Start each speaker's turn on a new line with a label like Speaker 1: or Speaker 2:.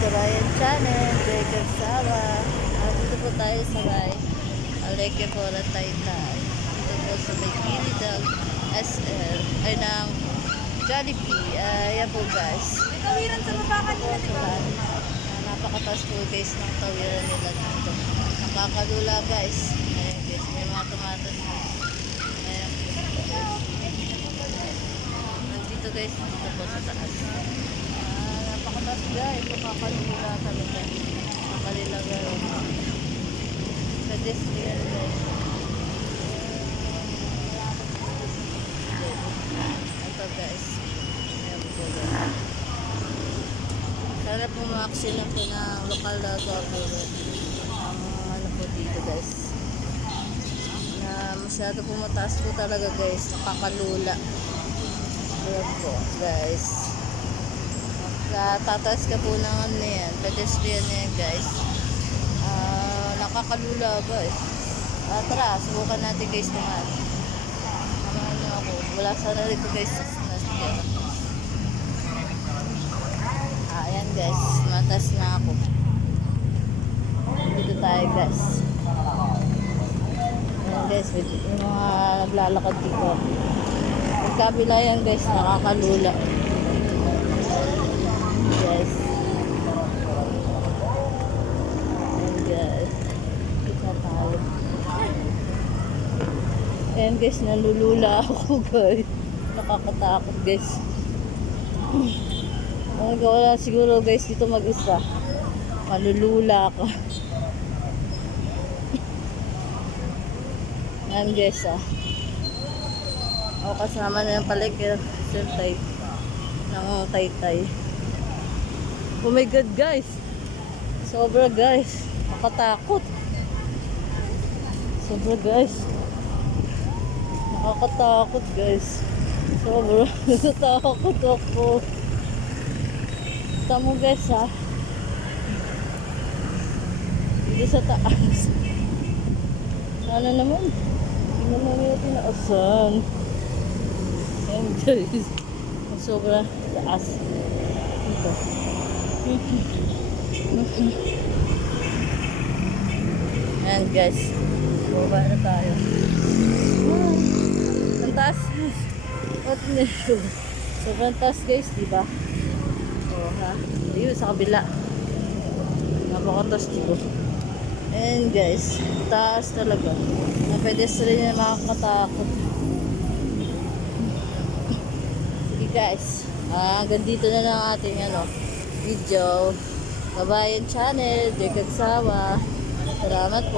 Speaker 1: Kabayan Channel, Jacob Sara. Ah, dito po tayo sa may Aleke Cora Taytay. Dito po sa may gilid ng SL, ay ng Jollibee. Ah, yan po guys.
Speaker 2: May kawiran sa baba kanina, di ba?
Speaker 1: Ayan. Ah, napakataas po guys ng tawiran nila dito. Nakakalula guys. Ayan guys, may mga tumatas na. Ayan. Nandito guys, dito po sa taas. Guys. Nakakalula talaga. Nakalila guys. Pedestrian guys. Ito guys. Ayan po guys. Sana ma-action lang po ng lokal na government. Ang ano po dito guys. Na masyado po mataas po talaga guys. Nakakalula. Ayan po guys. Tataas ka po ng ano yan. Pedestrian na yan guys. Ah, nakakalula guys. Ah, tara, subukan natin guys naman. Samahan niyo ako. Wala sana rito guys. Ah, ayan guys, matas na ako. Dito tayo guys. Ayan guys, may mga naglalakad dito. Magkabila yan guys, nakakalula. Guys. Ayan guys. Kita tayo. Ayan guys, nalulula ako guys. Nakakatakot guys. Ang wala siguro guys dito mag-isa. Malulula ka. Yan guys ah. O kasama na yung palikir. Sentay. Ng taytay. Oh my god guys. Sobra guys. Nakatakot. Sobra guys. Nakakatakot guys. Sobra. Natatakot ako. Kita mo guys ha. Dito sa taas. Sana naman. Hindi naman nila tinaasan. Ayan guys. Sobra taas. Dito. Ayan guys. Baba na tayo. Ah, Ang taas. What na yun? Sobrang taas guys, di ba? Oo ha. Ayun, sa kabila. Napakatas dito. And guys, taas talaga. Na pedestrian na makakatakot. Sige guys, ah, hanggang dito na lang ang ating ano, video. Kabayan Channel, Jacob Sawa. Salamat po.